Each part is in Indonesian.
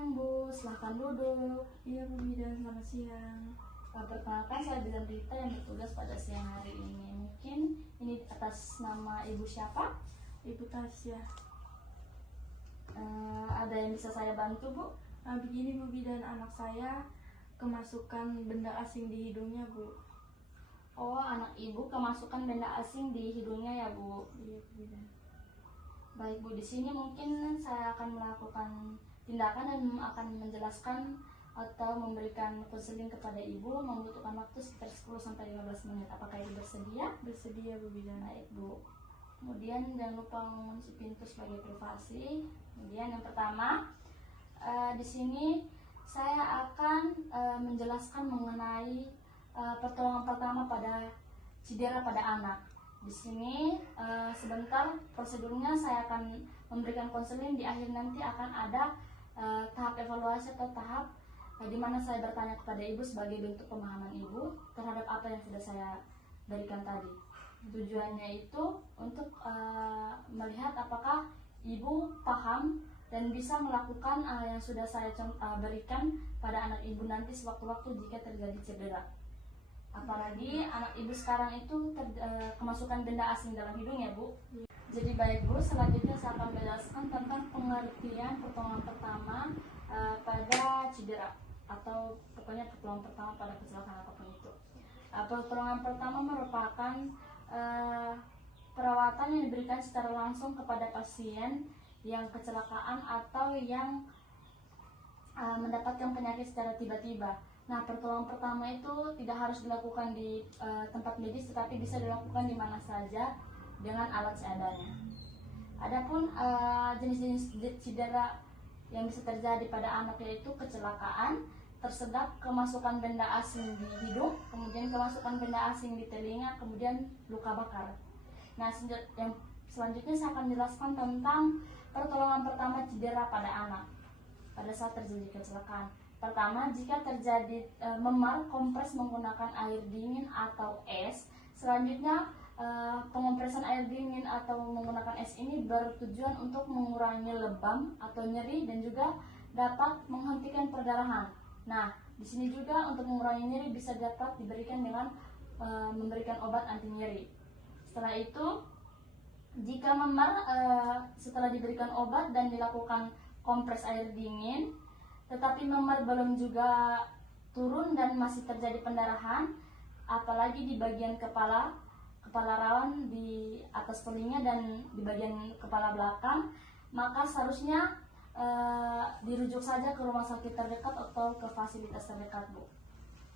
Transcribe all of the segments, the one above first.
siang Bu, silahkan duduk. Iya Bu Bidan, selamat siang. Perkenalkan, saya Bidan Rita yang bertugas pada siang hari ini. Mungkin ini atas nama Ibu siapa? Ibu Tasya. Ada yang bisa saya bantu Bu? Begini Bu Bidan, anak saya kemasukan benda asing di hidungnya Bu. Oh, anak Ibu kemasukan benda asing di hidungnya ya Bu? Iya Bu Bidan. Baik Bu, di sini mungkin saya akan melakukan tindakan dan akan menjelaskan atau memberikan konseling kepada Ibu, membutuhkan waktu sekitar 10-15 menit. Apakah Ibu bersedia? Bersedia Bu Bidan. Baik Bu. Kemudian jangan lupa mengunci pintu sebagai privasi. Kemudian yang pertama, di sini saya akan menjelaskan mengenai pertolongan pertama pada cedera pada anak. Di sini sebentar prosedurnya saya akan memberikan konseling. Di akhir nanti akan ada tahap evaluasi atau tahap di mana saya bertanya kepada Ibu sebagai bentuk pemahaman Ibu terhadap apa yang sudah saya berikan tadi. Tujuannya itu untuk melihat apakah Ibu paham dan bisa melakukan yang sudah saya berikan pada anak Ibu nanti sewaktu-waktu jika terjadi cedera. Apalagi anak Ibu sekarang itu kemasukan benda asing dalam hidung ya Bu. Jadi baik Bu, selanjutnya saya akan menjelaskan tentang pengertian pertolongan pertama pada cedera, atau pokoknya pertolongan pertama pada kecelakaan apapun itu. Pertolongan pertama merupakan perawatan yang diberikan secara langsung kepada pasien yang kecelakaan atau yang mendapatkan penyakit secara tiba-tiba. Nah, pertolongan pertama itu tidak harus dilakukan di tempat medis, tetapi bisa dilakukan di mana saja dengan alat seadanya. Adapun jenis-jenis cedera yang bisa terjadi pada anak yaitu kecelakaan, tersedak kemasukan benda asing di hidung, kemudian kemasukan benda asing di telinga, kemudian luka bakar. Nah, yang selanjutnya saya akan menjelaskan tentang pertolongan pertama cedera pada anak pada saat terjadi kecelakaan. Pertama, jika terjadi memar, kompres menggunakan air dingin atau es. Selanjutnya, pengompresan air dingin atau menggunakan es ini bertujuan untuk mengurangi lebam atau nyeri dan juga dapat menghentikan perdarahan. Nah, di sini juga untuk mengurangi nyeri bisa dapat diberikan dengan memberikan obat anti nyeri. Setelah itu, jika memar setelah diberikan obat dan dilakukan kompres air dingin, tetapi memar belum juga turun dan masih terjadi pendarahan, apalagi di bagian kepala rawan di atas telinga dan di bagian kepala belakang, maka seharusnya dirujuk saja ke rumah sakit terdekat atau ke fasilitas terdekat Bu.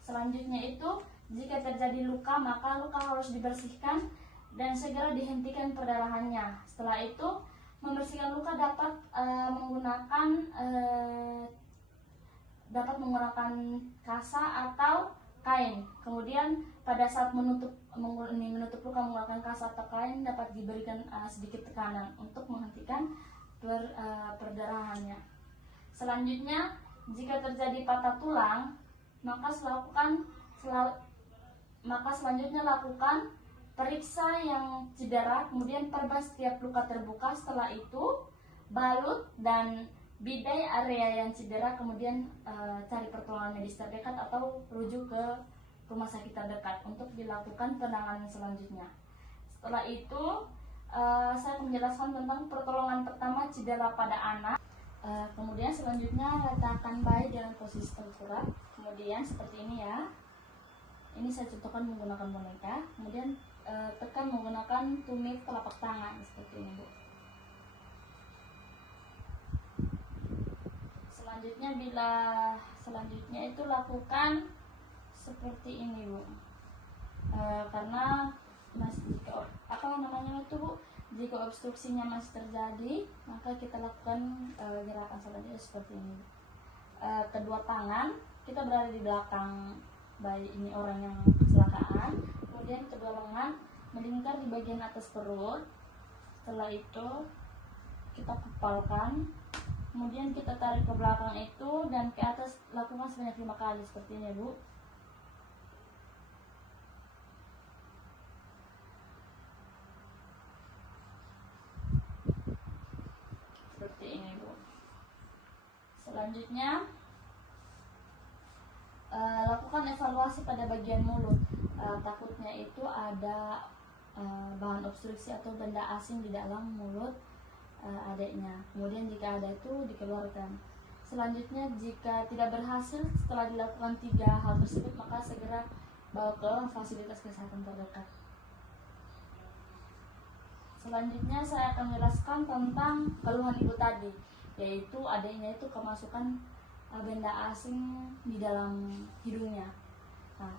Selanjutnya itu, jika terjadi luka, maka luka harus dibersihkan dan segera dihentikan perdarahannya. Setelah itu, membersihkan luka dapat menggunakan kasa atau kain. Kemudian pada saat menutup luka menggunakan kasa atau kain dapat diberikan sedikit tekanan untuk menghentikan perdarahannya. Selanjutnya, jika terjadi patah tulang, maka selanjutnya lakukan periksa yang cedera, kemudian perban setiap luka terbuka. Setelah itu, balut dan bidai area yang cedera, kemudian cari pertolongan medis terdekat atau rujuk ke rumah sakit terdekat untuk dilakukan penanganan selanjutnya. Setelah itu, saya akan menjelaskan tentang pertolongan pertama cedera pada anak. Kemudian selanjutnya letakkan bayi dalam posisi tengkurap, kemudian seperti ini ya. Ini saya contohkan menggunakan boneka. Kemudian tekan menggunakan tumit telapak tangan seperti ini Bu. Selanjutnya itu lakukan seperti ini Bu. Karena jika obstruksinya masih terjadi, maka kita lakukan gerakan selanjutnya seperti ini. Kedua tangan kita berada di belakang bayi ini, orang yang kecelakaan. Kemudian kedua lengan melingkar di bagian atas perut. Setelah itu kita kepalkan, kemudian kita tarik ke belakang itu dan ke atas, lakukan sebanyak 5 kali seperti ini Bu. Seperti ini Bu. Selanjutnya, lakukan evaluasi pada bagian mulut. Takutnya itu ada bahan obstruksi atau benda asing di dalam mulut adiknya. Kemudian jika ada itu dikeluarkan. Selanjutnya, jika tidak berhasil setelah dilakukan 3 hal tersebut, maka segera bawa ke fasilitas kesehatan terdekat. Selanjutnya saya akan menjelaskan tentang keluhan ibu tadi, yaitu adiknya itu kemasukan benda asing di dalam hidungnya. Nah,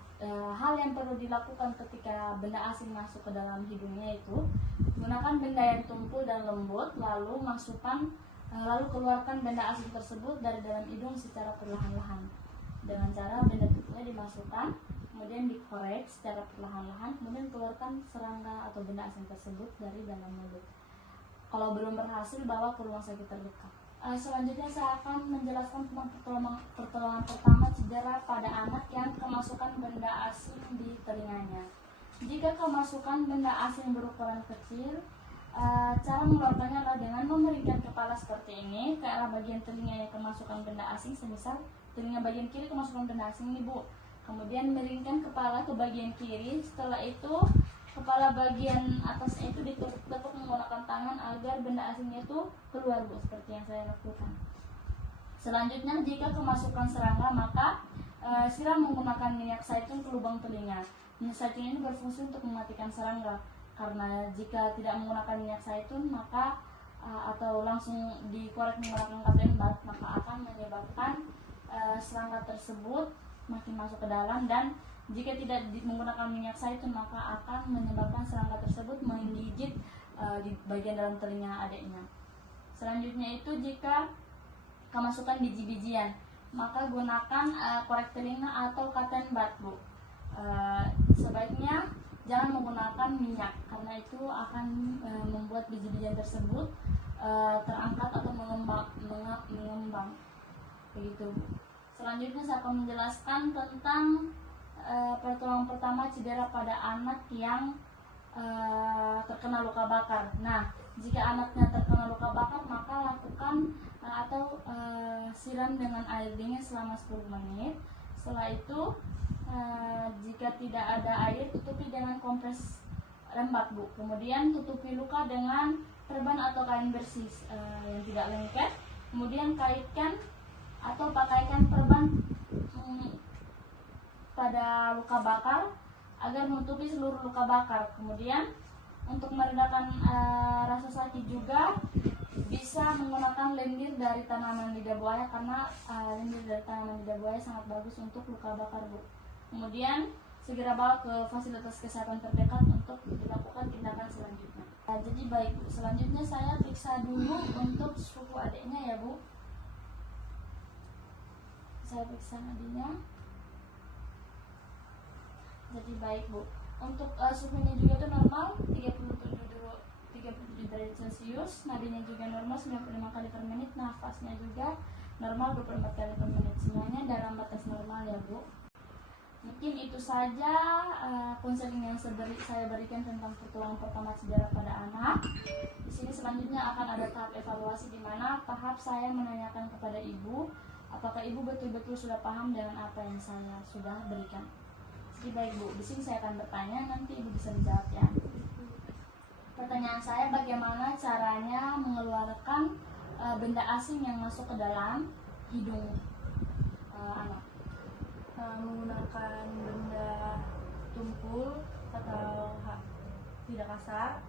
hal yang perlu dilakukan ketika benda asing masuk ke dalam hidungnya itu gunakan benda yang tumpul dan lembut, lalu keluarkan benda asing tersebut dari dalam hidung secara perlahan-lahan. Dengan cara benda tumpulnya dimasukkan, kemudian dikorek secara perlahan-lahan, kemudian keluarkan serangga atau benda asing tersebut dari dalam mulut. Kalau belum berhasil, bawa ke rumah sakit terdekat. Selanjutnya saya akan menjelaskan tentang pertolongan pertama cedera pada anak yang kemasukan benda asing di telinganya. Jika kemasukan benda asing berukuran kecil, cara mengeluarkannya adalah dengan memelingkan kepala seperti ini ke arah bagian telinga yang kemasukan benda asing, semisal telinga bagian kiri kemasukan benda asing nih Bu. Kemudian miringkan kepala ke bagian kiri. Setelah itu kepala bagian atasnya itu ditekuk menggunakan tangan agar benda asingnya itu keluar Bu, seperti yang saya lakukan. Selanjutnya, jika kemasukan serangga, maka siram menggunakan minyak zaitun ke lubang telinga. Minyak zaitun ini berfungsi untuk mematikan serangga, karena jika tidak menggunakan minyak zaitun maka atau langsung dikorek menggunakan cotton bud, maka akan menyebabkan serangga tersebut makin masuk ke dalam, dan jika tidak menggunakan minyak zaitun maka akan menyebabkan serangga tersebut menggigit di bagian dalam telinga adiknya. Selanjutnya itu, jika kemasukan biji-bijian, maka gunakan korek telinga atau cotton bud Bu. Sebaiknya jangan menggunakan minyak, karena itu akan membuat biji-bijian tersebut terangkat atau mengembang begitu. Selanjutnya saya akan menjelaskan tentang pertolongan pertama cedera pada anak yang terkena luka bakar. Nah, jika anaknya terkena luka bakar, maka lakukan siram dengan air dingin selama 10 menit. Setelah itu, jika tidak ada air, tutupi dengan kompres lembab Bu. Kemudian tutupi luka dengan perban atau kain bersih yang tidak lengket. Kemudian kaitkan atau pakaikan perban pada luka bakar agar menutupi seluruh luka bakar. Kemudian untuk meredakan rasa sakit juga bisa menggunakan lendir dari tanaman lidah buaya, karena lendir dari tanaman lidah buaya sangat bagus untuk luka bakar Bu. Kemudian segera bawa ke fasilitas kesehatan terdekat untuk dilakukan tindakan selanjutnya. Jadi baik Bu, selanjutnya saya periksa dulu untuk suhu adiknya ya Bu. Saya periksa nadinya. Jadi baik Bu, untuk suhunya juga itu normal 37 derajat Celcius, nadinya juga normal 95 kali per menit, nafasnya juga normal 24 kali per menit, semuanya dalam batas normal ya Bu. Mungkin itu saja konseling yang saya berikan tentang pertolongan pertama cedera pada anak. Di sini selanjutnya akan ada tahap evaluasi, di mana tahap saya menanyakan kepada ibu apakah ibu betul-betul sudah paham dengan apa yang saya sudah berikan. Jadi baik Bu, di sini saya akan bertanya, nanti ibu bisa menjawab ya. Pertanyaan saya, bagaimana caranya mengeluarkan benda asing yang masuk ke dalam hidung anak? Menggunakan benda tumpul atau tidak kasar,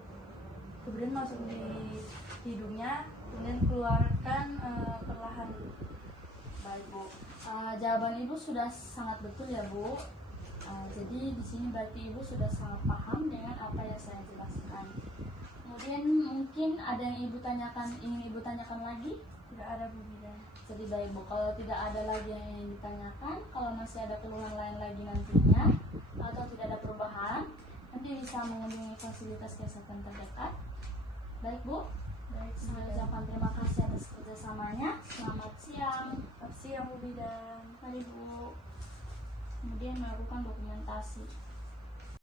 kemudian masuk di hidungnya, kemudian keluarkan perlahan. Baik Bu, jawaban ibu sudah sangat betul ya Bu. Jadi di sini berarti ibu sudah sangat paham dengan apa yang saya jelaskan. Kemudian mungkin ada yang ingin ibu tanyakan lagi? Tidak ada Bu Bidan. Jadi baik Bu, kalau tidak ada lagi yang ingin ditanyakan, kalau masih ada keluhan lain lagi nantinya atau tidak ada perubahan, nanti bisa mengunjungi fasilitas kesehatan terdekat. Baik Bu, saya ucapkan terima kasih atas kerjasamanya. Selamat siang. Selamat siang Bu Bidan. Mari Bu. Kemudian melakukan dokumentasi.